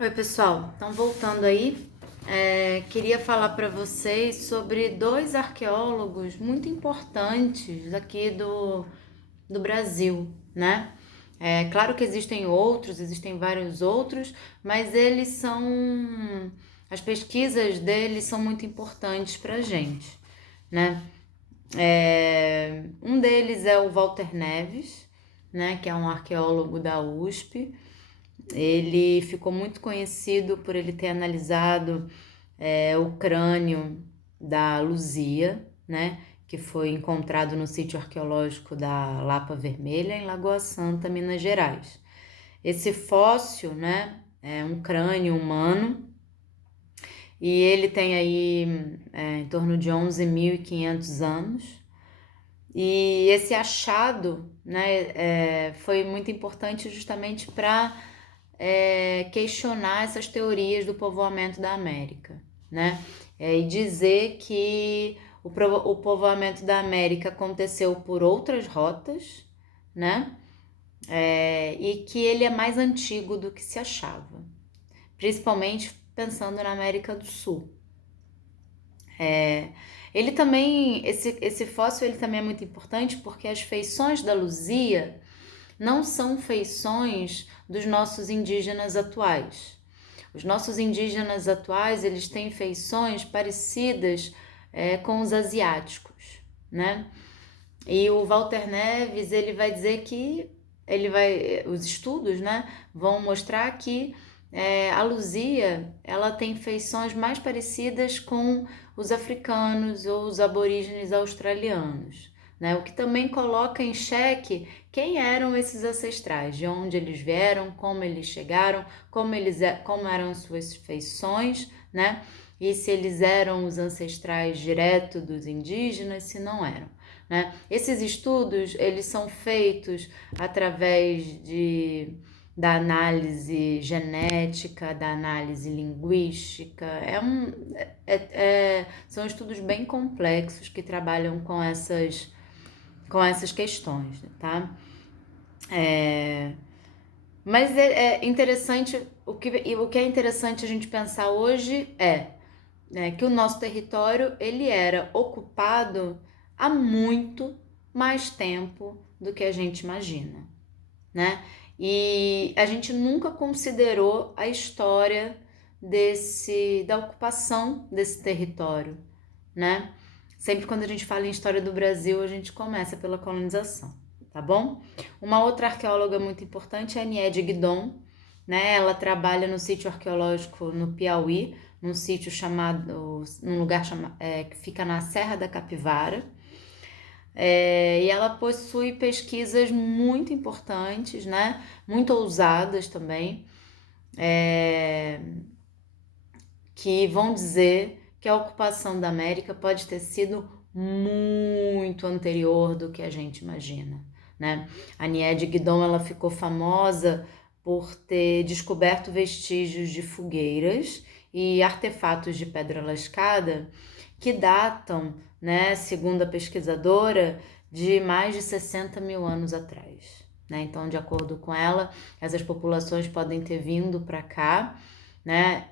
Oi, pessoal. Então, voltando aí, queria falar para vocês sobre dois arqueólogos muito importantes aqui do Brasil, né? É claro que existem vários outros, mas as pesquisas deles são muito importantes para a gente, né? Um deles é o Walter Neves, né? Que é um arqueólogo da USP. Ele ficou muito conhecido por ele ter analisado o crânio da Luzia, né, que foi encontrado no sítio arqueológico da Lapa Vermelha, em Lagoa Santa, Minas Gerais. Esse fóssil, né, é um crânio humano e ele tem aí em torno de 11.500 anos. E esse achado, né, foi muito importante justamente para questionar essas teorias do povoamento da América, né? E dizer que o povoamento da América aconteceu por outras rotas, né? E que ele é mais antigo do que se achava, principalmente pensando na América do Sul. Ele também, esse fóssil ele também é muito importante porque as feições da Luzia não são feições dos nossos indígenas atuais. Os nossos indígenas atuais, eles têm feições parecidas com os asiáticos, né? E o Walter Neves, ele vai dizer que os estudos, né, vão mostrar que a Luzia, ela tem feições mais parecidas com os africanos ou os aborígenes australianos, né? O que também coloca em xeque quem eram esses ancestrais, de onde eles vieram, como eles chegaram, como eram suas feições, né? E se eles eram os ancestrais direto dos indígenas, se não eram, né? Esses estudos, eles são feitos através da análise genética, da análise linguística. São estudos bem complexos que trabalham com essas questões, tá? Mas é interessante, o que é interessante a gente pensar hoje que o nosso território ele era ocupado há muito mais tempo do que a gente imagina, né? E a gente nunca considerou a história da ocupação desse território, né? Sempre quando a gente fala em história do Brasil, a gente começa pela colonização, tá bom? Uma outra arqueóloga muito importante é a Niede Guidon, né? Ela trabalha no sítio arqueológico no Piauí, num lugar que fica na Serra da Capivara. E ela possui pesquisas muito importantes, né? Muito ousadas também, que vão dizer que a ocupação da América pode ter sido muito anterior do que a gente imagina, né? A Niede Guidon, ela ficou famosa por ter descoberto vestígios de fogueiras e artefatos de pedra lascada que datam, né, segundo a pesquisadora, de mais de 60 mil anos atrás, né? Então, de acordo com ela, essas populações podem ter vindo para cá, né,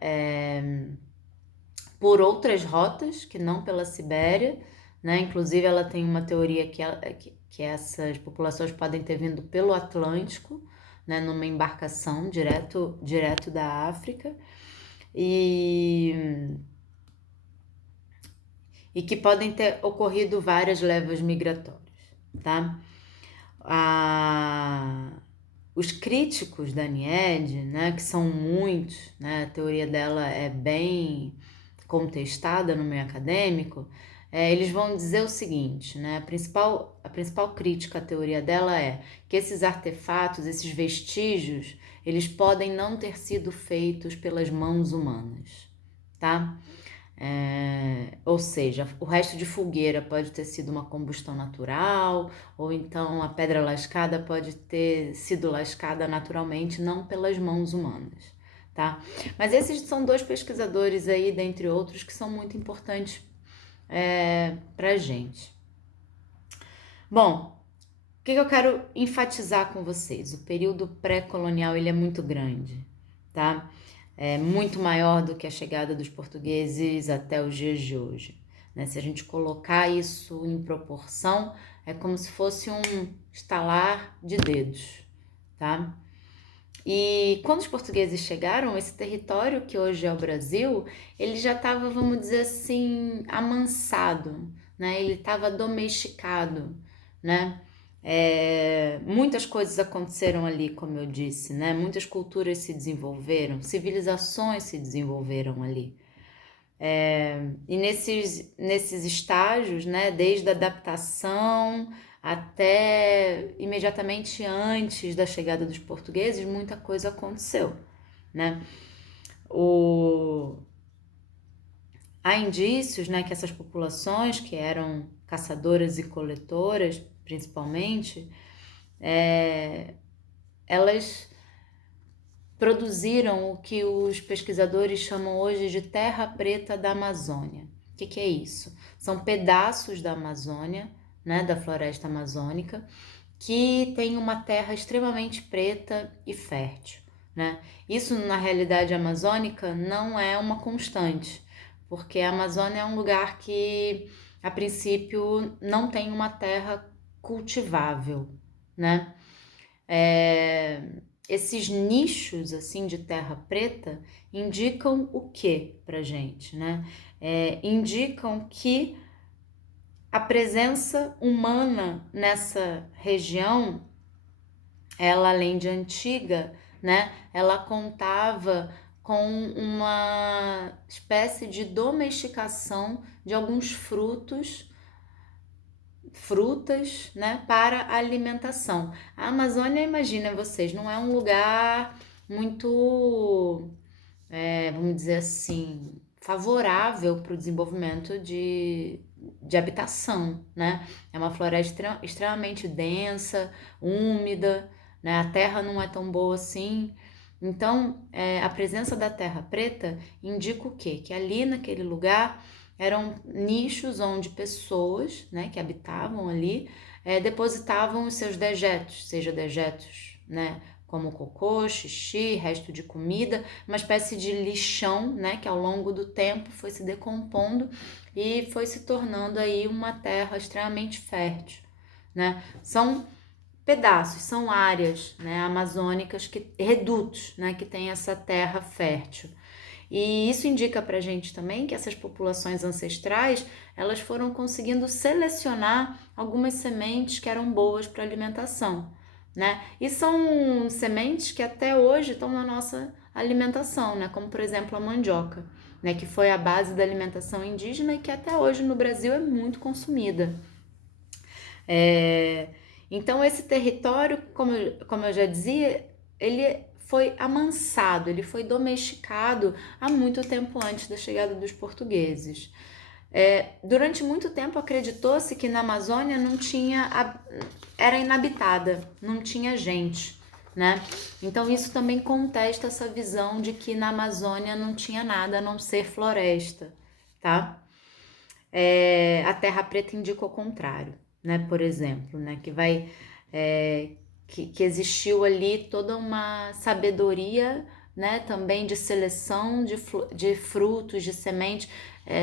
por outras rotas que não pela Sibéria, né? Inclusive, ela tem uma teoria que essas populações podem ter vindo pelo Atlântico, né, numa embarcação direto da África, e, e que podem ter ocorrido várias levas migratórias, tá? Os críticos da Niede, né, que são muitos, né, a teoria dela é bem contestada no meio acadêmico, eles vão dizer o seguinte, né, a principal crítica à teoria dela é que esses artefatos, esses vestígios, eles podem não ter sido feitos pelas mãos humanas, tá? Ou seja, o resto de fogueira pode ter sido uma combustão natural, ou então a pedra lascada pode ter sido lascada naturalmente, não pelas mãos humanas, tá? Mas esses são dois pesquisadores aí, dentre outros, que são muito importantes pra gente. Bom, o que eu quero enfatizar com vocês? O período pré-colonial ele é muito grande, tá? é muito maior do que a chegada dos portugueses até os dias de hoje, né? Se a gente colocar isso em proporção, é como se fosse um estalar de dedos, tá? E quando os portugueses chegaram, esse território que hoje é o Brasil, ele já estava, vamos dizer assim, amansado, né? Ele estava domesticado, né? Muitas coisas aconteceram ali, como eu disse, né? Muitas culturas se desenvolveram, civilizações se desenvolveram ali. E nesses estágios, né? Desde a adaptação até imediatamente antes da chegada dos portugueses, muita coisa aconteceu, né? Há indícios, né, que essas populações, que eram caçadoras e coletoras, principalmente, elas produziram o que os pesquisadores chamam hoje de terra preta da Amazônia. O que é isso? São pedaços da Amazônia, né, da floresta amazônica, que tem uma terra extremamente preta e fértil, né? Isso, na realidade amazônica, não é uma constante, porque a Amazônia é um lugar que, a princípio, não tem uma terra cultivável, né? Esses nichos assim de terra preta indicam o que pra gente, né? Indicam que a presença humana nessa região, ela além de antiga, né? Ela contava com uma espécie de domesticação de alguns frutas, né, para alimentação. A Amazônia, imagina vocês, não é um lugar muito, vamos dizer assim, favorável para o desenvolvimento de habitação, né? É uma floresta extremamente densa, úmida, né? A terra não é tão boa assim. Então, a presença da terra preta indica o quê? Que ali naquele lugar eram nichos onde pessoas, né, que habitavam ali, depositavam os seus dejetos, seja dejetos, né, como cocô, xixi, resto de comida, uma espécie de lixão, né, que ao longo do tempo foi se decompondo e foi se tornando aí uma terra extremamente fértil, né? São pedaços, são áreas, né, amazônicas, redutos, né, que tem essa terra fértil. E isso indica pra gente também que essas populações ancestrais, elas foram conseguindo selecionar algumas sementes que eram boas para alimentação, né? E são sementes que até hoje estão na nossa alimentação, né? Como por exemplo a mandioca, né, que foi a base da alimentação indígena e que até hoje no Brasil é muito consumida. Então esse território, como eu já dizia, ele foi amansado, ele foi domesticado há muito tempo antes da chegada dos portugueses. Durante muito tempo acreditou-se que na Amazônia não tinha, era inabitada, não tinha gente, né? Então isso também contesta essa visão de que na Amazônia não tinha nada a não ser floresta, tá? A terra preta indica o contrário, né? Por exemplo, né? Que existiu ali toda uma sabedoria, né? Também de seleção de frutos, de sementes.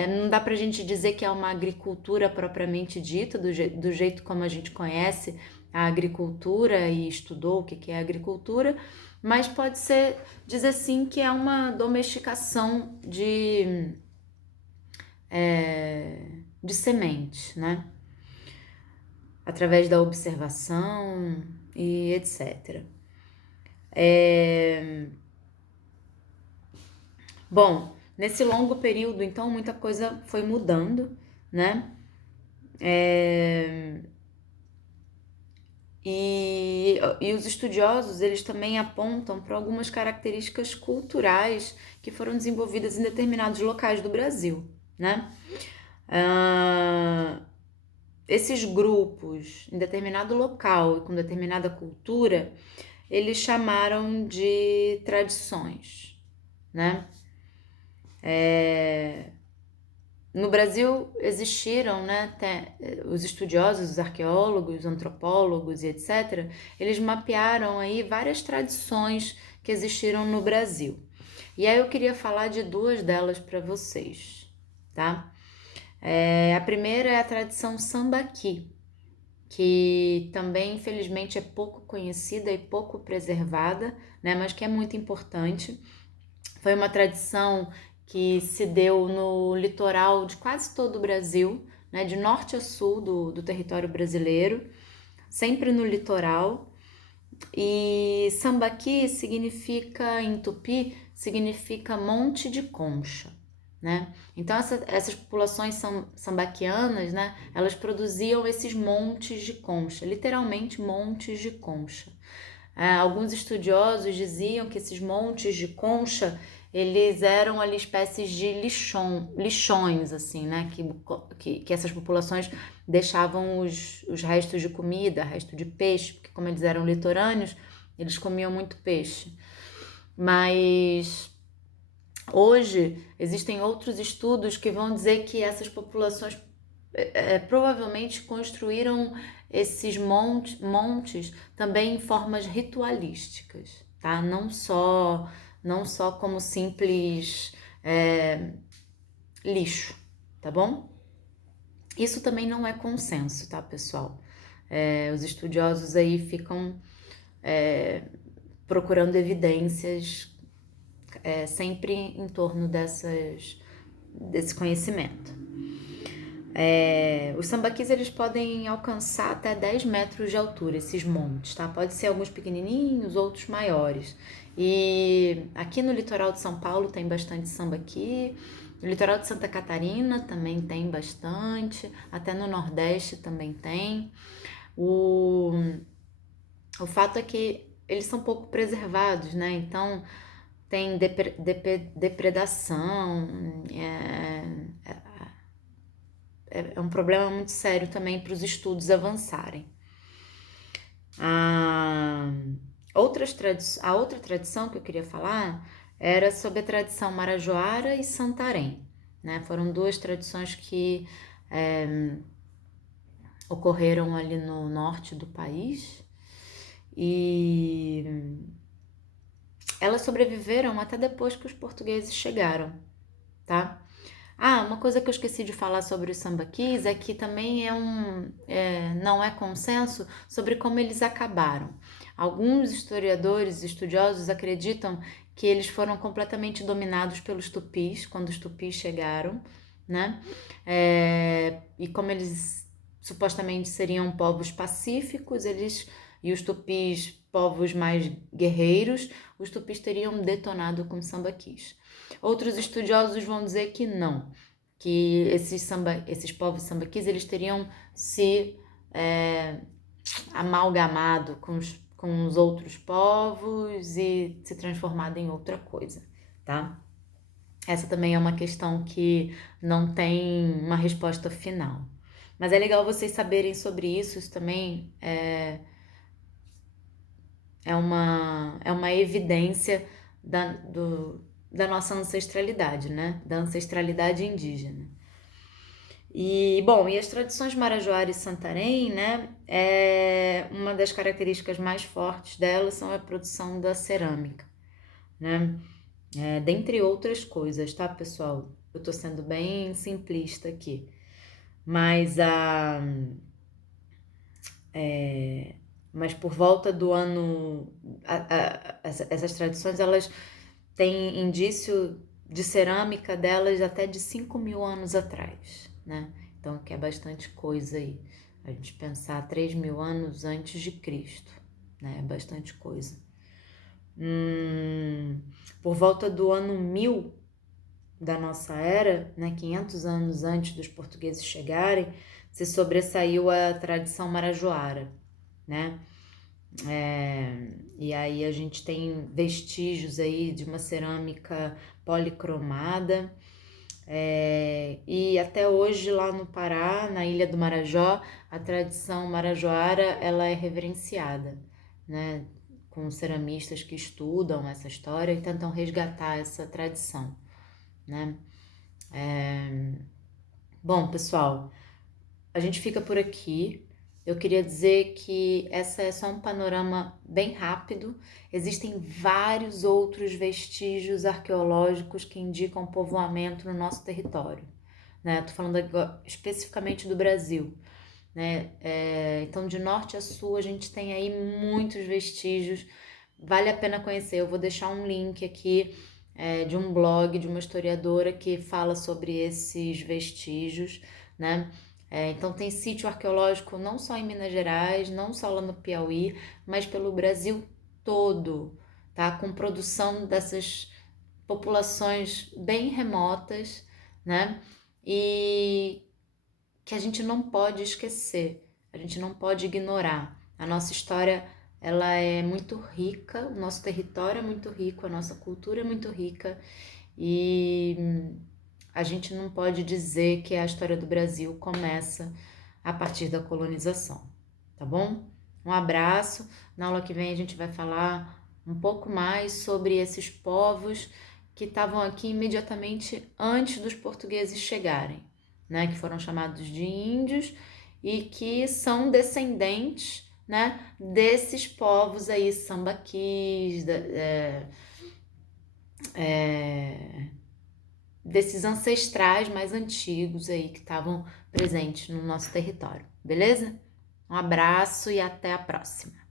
Não dá pra gente dizer que é uma agricultura propriamente dita, do jeito como a gente conhece a agricultura e estudou o que é agricultura, mas pode ser dizer sim que é uma domesticação de sementes, né? Através da observação e etc. Bom, nesse longo período, então, muita coisa foi mudando, né? E os estudiosos, eles também apontam para algumas características culturais que foram desenvolvidas em determinados locais do Brasil, né? Esses grupos em determinado local e com determinada cultura, eles chamaram de tradições, né? No Brasil existiram, né, os estudiosos, os arqueólogos, os antropólogos e etc., eles mapearam aí várias tradições que existiram no Brasil. E aí eu queria falar de duas delas para vocês, tá? A primeira é a tradição sambaqui, que também, infelizmente, é pouco conhecida e pouco preservada, né? Mas que é muito importante. Foi uma tradição que se deu no litoral de quase todo o Brasil, né? De norte a sul do território brasileiro, sempre no litoral. E sambaqui significa, em tupi, significa monte de concha, né? Então essas populações sambaquianas, né, elas produziam esses montes de concha, literalmente montes de concha. Alguns estudiosos diziam que esses montes de concha, eles eram ali espécies de lixões, assim, né? Que essas populações deixavam os restos de comida, resto de peixe, porque como eles eram litorâneos, eles comiam muito peixe. Mas hoje existem outros estudos que vão dizer que essas populações provavelmente construíram esses montes também em formas ritualísticas, tá? Não só como simples lixo, tá bom? Isso também não é consenso, tá, pessoal? Os estudiosos aí ficam procurando evidências sempre em torno desse conhecimento. Os sambaquis, eles podem alcançar até 10 metros de altura, esses montes, tá? Pode ser alguns pequenininhos, outros maiores. E aqui no litoral de São Paulo tem bastante sambaqui, no litoral de Santa Catarina também tem bastante, até no Nordeste também tem. O fato é que eles são pouco preservados, né? Então tem depredação, é um problema muito sério também para os estudos avançarem. A outra tradição que eu queria falar era sobre a tradição marajoara e santarém, né? Foram duas tradições que ocorreram ali no norte do país e elas sobreviveram até depois que os portugueses chegaram, tá? Uma coisa que eu esqueci de falar sobre os sambaquis é que também não é consenso sobre como eles acabaram. Alguns historiadores e estudiosos acreditam que eles foram completamente dominados pelos tupis, quando os tupis chegaram, né? E como eles supostamente seriam povos pacíficos, e os tupis, povos mais guerreiros, os tupis teriam detonado com sambaquis. Outros estudiosos vão dizer que não, que esses povos sambaquis, eles teriam se amalgamado com os outros povos e se transformado em outra coisa, tá? Essa também é uma questão que não tem uma resposta final. Mas é legal vocês saberem sobre isso, isso também é uma evidência da nossa ancestralidade, né? Da ancestralidade indígena. E as tradições Marajoara e Santarém, né? Uma das características mais fortes delas são a produção da cerâmica, né? Dentre outras coisas, tá, pessoal? Eu tô sendo bem simplista aqui. Mas mas por volta do ano... essas tradições, elas têm indício de cerâmica delas até de 5.000 anos atrás, né? Então, que é bastante coisa aí. A gente pensar 3.000 anos antes de Cristo, né? É bastante coisa. Por volta do ano 1000 da nossa era, né? 500 anos antes dos portugueses chegarem, se sobressaiu a tradição marajoara, né? E aí a gente tem vestígios aí de uma cerâmica policromada, e até hoje lá no Pará, na Ilha do Marajó, a tradição marajoara ela é reverenciada, né? Com ceramistas que estudam essa história e tentam resgatar essa tradição, né? Bom, pessoal, a gente fica por aqui. eu queria dizer que essa é só um panorama bem rápido. Existem vários outros vestígios arqueológicos que indicam povoamento no nosso território, né? Tô falando agora, especificamente do Brasil, né? Então, de norte a sul, a gente tem aí muitos vestígios. Vale a pena conhecer. Eu vou deixar um link aqui de um blog de uma historiadora que fala sobre esses vestígios, né? Então tem sítio arqueológico não só em Minas Gerais, não só lá no Piauí, mas pelo Brasil todo, tá? Com produção dessas populações bem remotas, né? E que a gente não pode esquecer, a gente não pode ignorar. A nossa história, ela é muito rica, o nosso território é muito rico, a nossa cultura é muito rica e a gente não pode dizer que a história do Brasil começa a partir da colonização, tá bom? Um abraço. Na aula que vem a gente vai falar um pouco mais sobre esses povos que estavam aqui imediatamente antes dos portugueses chegarem, né? Que foram chamados de índios e que são descendentes, né? Desses povos aí, sambaquis, desses ancestrais mais antigos aí que estavam presentes no nosso território, beleza? Um abraço e até a próxima!